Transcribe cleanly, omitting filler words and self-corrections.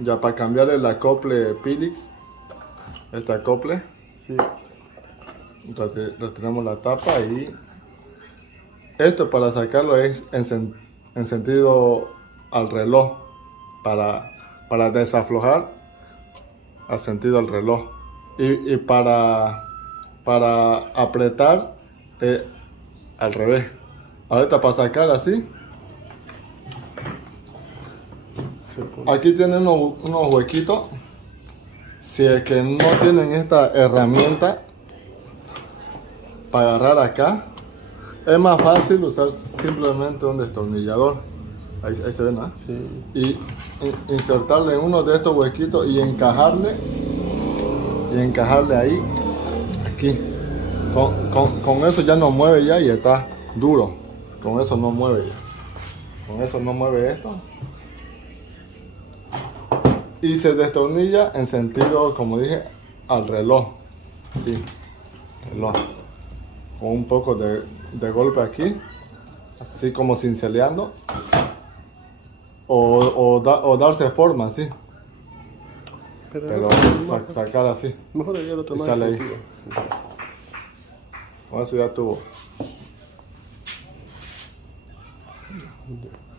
Ya para cambiar el acople Philips, este acople, Sí. retiramos la tapa y esto para sacarlo es en sentido al reloj, para desaflojar al sentido al reloj y para apretar al revés. Ahorita para sacar así, Se pone. aquí tienen unos huequitos. Si es que no tienen esta herramienta para agarrar acá, es más fácil usar simplemente un destornillador. Ahí se ven, ¿no? Sí. Y insertarle en uno de estos huequitos y encajarle ahí, aquí. Con eso ya no mueve ya y está duro. Con eso no mueve ya. Con eso no mueve esto. Y se destornilla en sentido, como dije, al reloj. Sí, reloj. Con un poco de golpe aquí, así como cinceleando. O darse forma así. Pero sacar así. Mejor allá lo Y tomás sale ahí. contigo. Con eso ya tuvo.